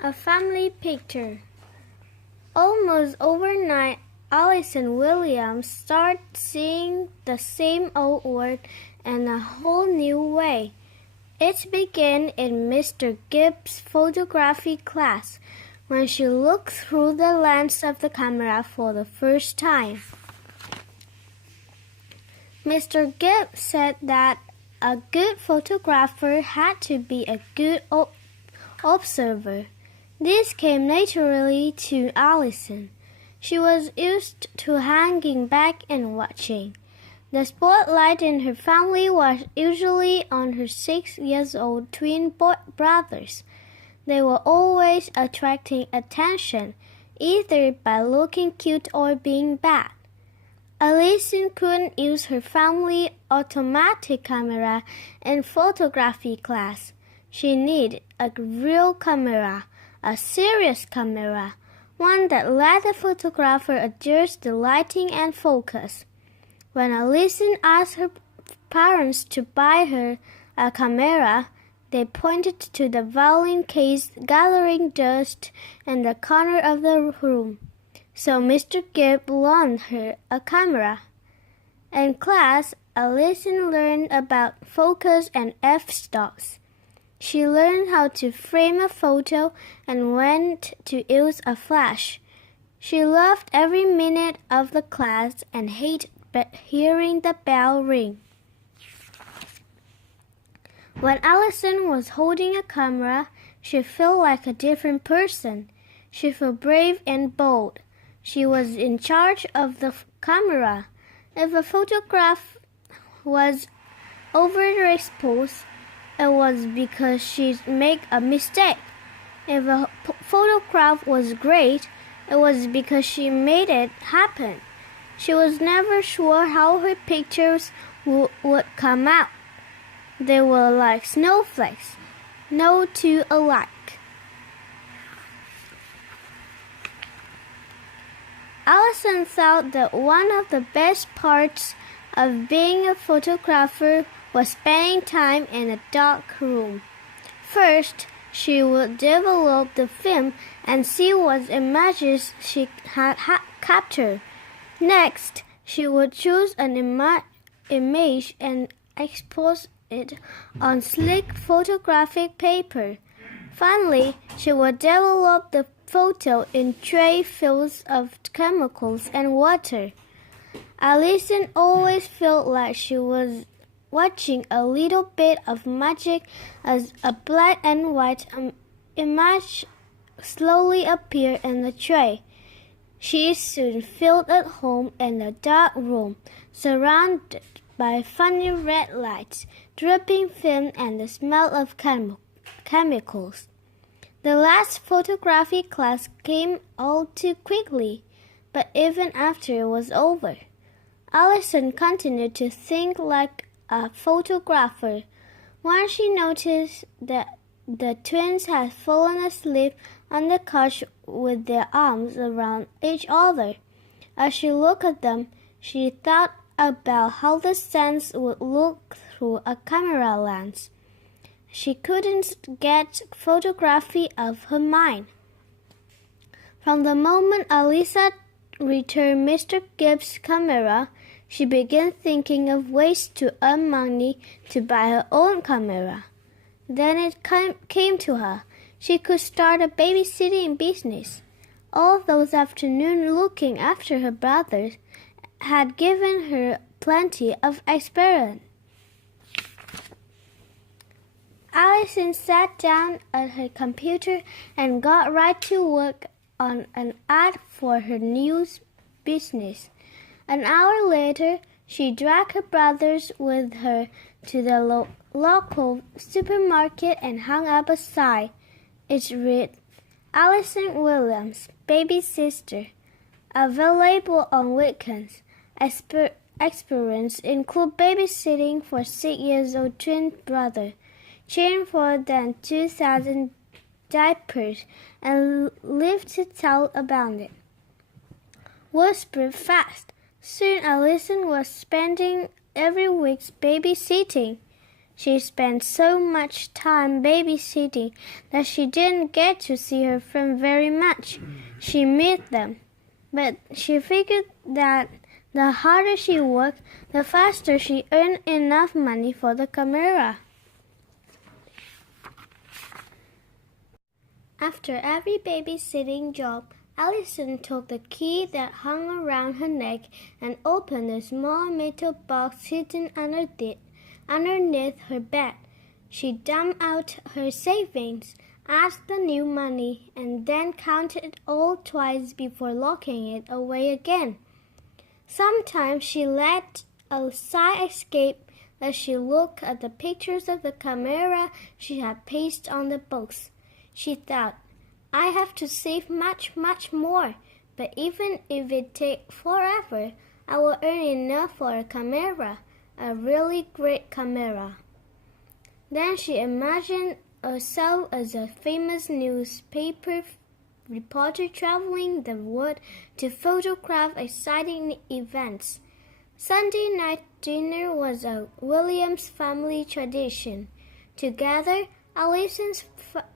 A family picture. Almost overnight, Alison Williams started seeing the same old world in a whole new way. It began in Mr. Gibbs' photography class when she looked through the lens of the camera for the first time. Mr. Gibbs said that a good photographer had to be a good observer. This came naturally to Alison. She was used to hanging back and watching. The spotlight in her family was usually on her 6-year-old twin brothers. They were always attracting attention, either by looking cute or being bad. Alison couldn't use her family automatic camera in photography class. She needed a real camera, a serious camera, one that let the photographer adjust the lighting and focus. When Alison asked her parents to buy her a camera, they pointed to the violin case gathering dust in the corner of the room. So Mr. Gibb loaned her a camera. In class, Alison learned about focus and f-stops. She learned how to frame a photo and when to use a flash. She loved every minute of the class and hated hearing the bell ring. When Alison was holding a camera, she felt like a different person. She felt brave and bold. She was in charge of the camera. If a photograph was overexposed, it was because she made a mistake. If a photograph was great, it was because she made it happen. She was never sure how her pictures would come out. They were like snowflakes, no two alike. Alison thought that one of the best parts of being a photographer was spending time in a dark room. First, she would develop the film and see what images she had captured. Next, she would choose an image and expose it on slick photographic paper. Finally, she would develop the photo in tray fields of chemicals and water. Alison always felt like she was watching a little bit of magic as a black and white image slowly appeared in the tray. She soon felt at home in a dark room, surrounded by funny red lights, dripping film, and the smell of chemicals. The last photography class came all too quickly, but even after it was over, Alison continued to think like a photographer. Once she noticed that the twins had fallen asleep on the couch with their arms around each other. As she looked at them, she thought about how the sense would look through a camera lens. She couldn't get photography of her mind. From the moment Alisa returned Mr. Gibbs' camera, she began thinking of ways to earn money to buy her own camera. Then it came to her. She could start a babysitting business. All those afternoons looking after her brothers had given her plenty of experience. Alison sat down at her computer and got right to work on an ad for her new business. An hour later, she dragged her brothers with her to the local supermarket and hung up a sign. It read, Alison Williams, baby sister, available on weekends. Experience include babysitting for 6-year-old twin brother, change for than 2,000 diapers, and live to tell about it. Word spread fast. Soon Alison was spending every week babysitting. She spent so much time babysitting that she didn't get to see her friends very much. She missed them, but she figured that the harder she worked, the faster she earned enough money for the camera. After every babysitting job, Allison took the key that hung around her neck and opened a small metal box hidden underneath her bed. She dumped out her savings, asked the new money, and then counted it all twice before locking it away again. Sometimes she let a sigh escape as she looked at the pictures of the camera she had pasted on the box. She thought, I have to save much, much more, but even if it takes forever, I will earn enough for a camera, a really great camera. Then she imagined herself as a famous newspaper reporter traveling the world to photograph exciting events. Sunday night dinner was a Williams family tradition. Together, Allison's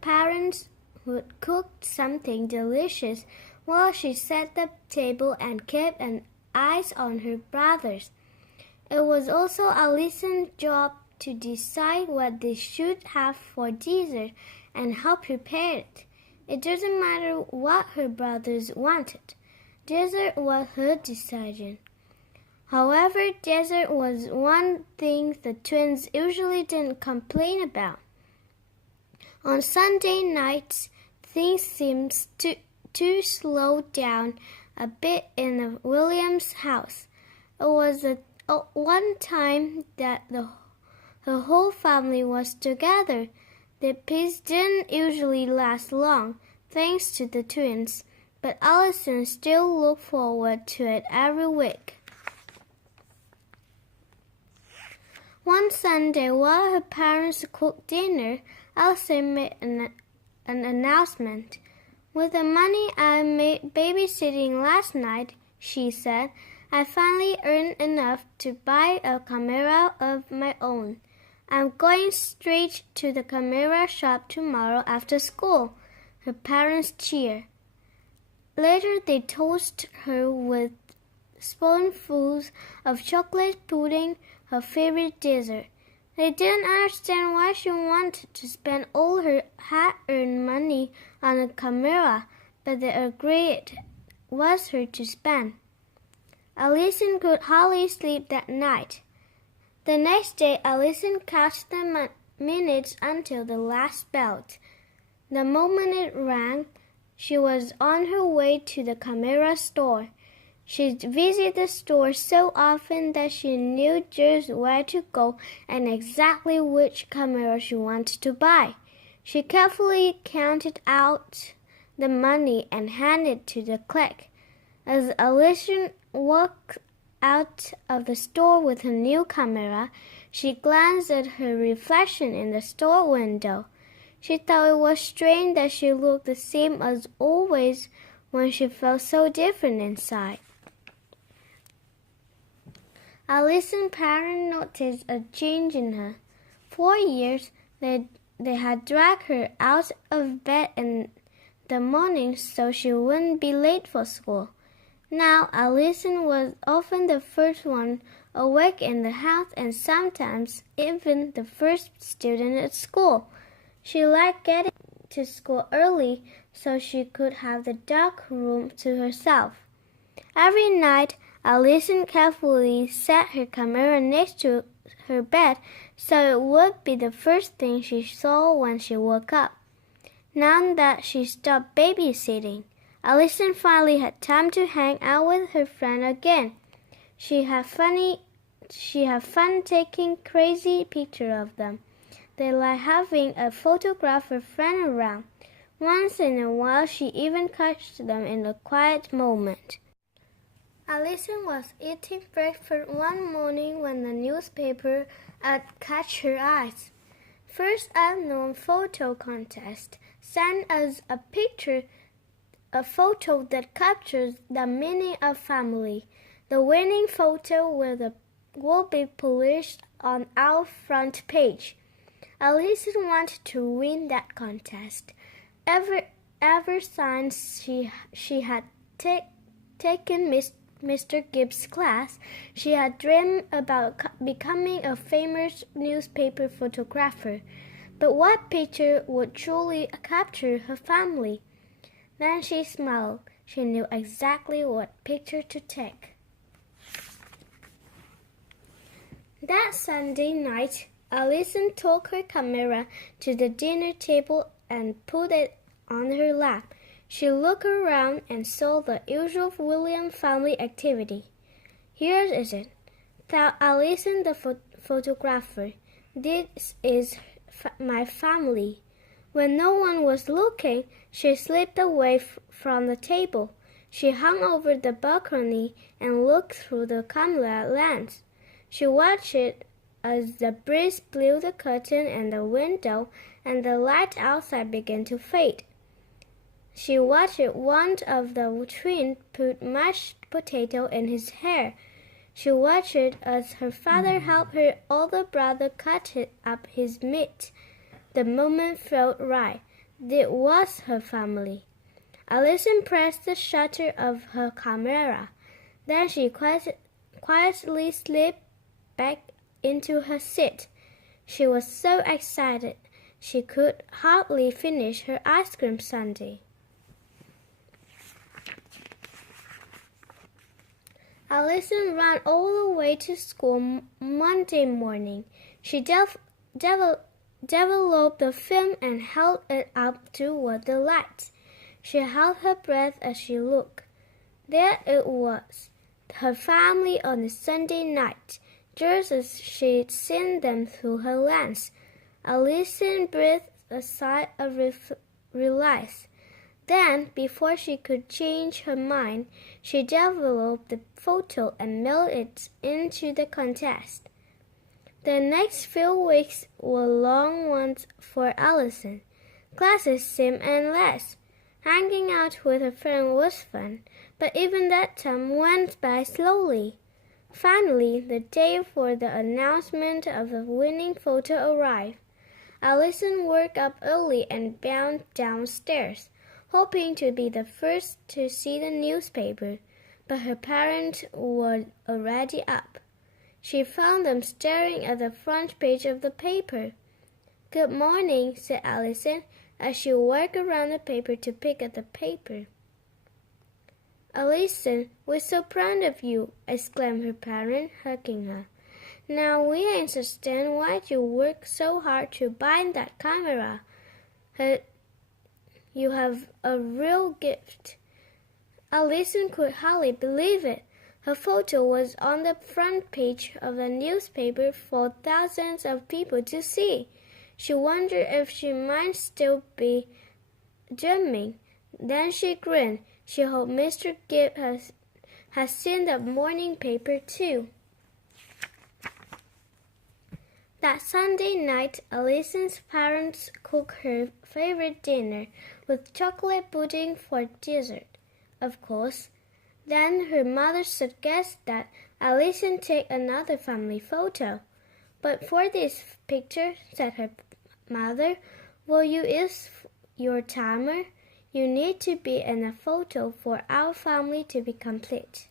parents would cook something delicious while she set the table and kept an eye on her brothers. It was also Allison's job to decide what they should have for dessert and how prepare it. It doesn't matter what her brothers wanted. Dessert was her decision. However, dessert was one thing the twins usually didn't complain about. On Sunday nights, things seemed to slow down a bit in the Williams house. It was one time that the whole family was together. The peace didn't usually last long, thanks to the twins, but Allison still looked forward to it every week. One Sunday, while her parents cooked dinner, Allison made an announcement. With the money I made babysitting last night, she said, I finally earned enough to buy a camera of my own. I'm going straight to the camera shop tomorrow after school. Her parents cheered. Later, they toasted her with spoonfuls of chocolate pudding, her favorite dessert. They didn't understand why she wanted to spend all her hard-earned money on a camera, but they agreed it was her to spend. Allison could hardly sleep that night. The next day, Allison counted the minutes until the last bell. The moment it rang, she was on her way to the camera store. She visited the store so often that she knew just where to go and exactly which camera she wanted to buy. She carefully counted out the money and handed it to the clerk. As Allison walked out of the store with her new camera, she glanced at her reflection in the store window. She thought it was strange that she looked the same as always when she felt so different inside. Allison's parents noticed a change in her. For years, they had dragged her out of bed in the morning so she wouldn't be late for school. Now, Allison was often the first one awake in the house and sometimes even the first student at school. She liked getting to school early so she could have the dark room to herself. Every night, Allison carefully set her camera next to her bed so it would be the first thing she saw when she woke up. Now that she stopped babysitting, Allison finally had time to hang out with her friend again. She had fun taking crazy pictures of them. They liked having a photographer friend around. Once in a while, she even caught them in a quiet moment. Allison was eating breakfast one morning when the newspaper ad caught her eyes. First Unknown Photo Contest sent us a photo that captures the meaning of family. The winning photo will be published on our front page. Alison wanted to win that contest. Ever since she had taken Mr. Gibbs' class, she had dreamed about becoming a famous newspaper photographer. But what picture would truly capture her family? Then she smiled. She knew exactly what picture to take. That Sunday night, Alison took her camera to the dinner table and put it on her lap. She looked around and saw the usual William family activity. Here is it, thought Alison the photographer. This is my family. When no one was looking, she slipped away from the table. She hung over the balcony and looked through the camera lens. She watched it as the breeze blew the curtain and the window, and the light outside began to fade. She watched one of the twins put mashed potato in his hair. She watched as her father helped her older brother cut up his meat. The moment felt right. It was her family. Alison pressed the shutter of her camera. Then she quietly slipped back into her seat. She was so excited she could hardly finish her ice cream sundae. Alison ran all the way to school Monday morning. She developed the film and held it up toward the light. She held her breath as she looked. There it was, her family on a Sunday night, just as she'd seen them through her lens. Alison breathed a sigh of relief. Then, before she could change her mind, she developed the photo and mailed it into the contest. The next few weeks were long ones for Alison. Classes seemed endless. Hanging out with her friend was fun, but even that time went by slowly. Finally, the day for the announcement of the winning photo arrived. Alison woke up early and bounded downstairs, hoping to be the first to see the newspaper, but her parents were already up. She found them staring at the front page of the paper. "Good morning," said Alison, as she walked around the paper to pick at the paper. "Alison, we're so proud of you," exclaimed her parent, hugging her. "Now we understand why you worked so hard to buy that camera. You have a real gift." Alison could hardly believe it. Her photo was on the front page of the newspaper for thousands of people to see. She wondered if she might still be dreaming. Then she grinned. She hoped Mr. Gibbs has seen the morning paper too. That Sunday night, Alison's parents cooked her favorite dinner with chocolate pudding for dessert, of course. Then her mother suggested that Alison take another family photo. "But for this picture," said her mother, "will you use your timer? You need to be in a photo for our family to be complete."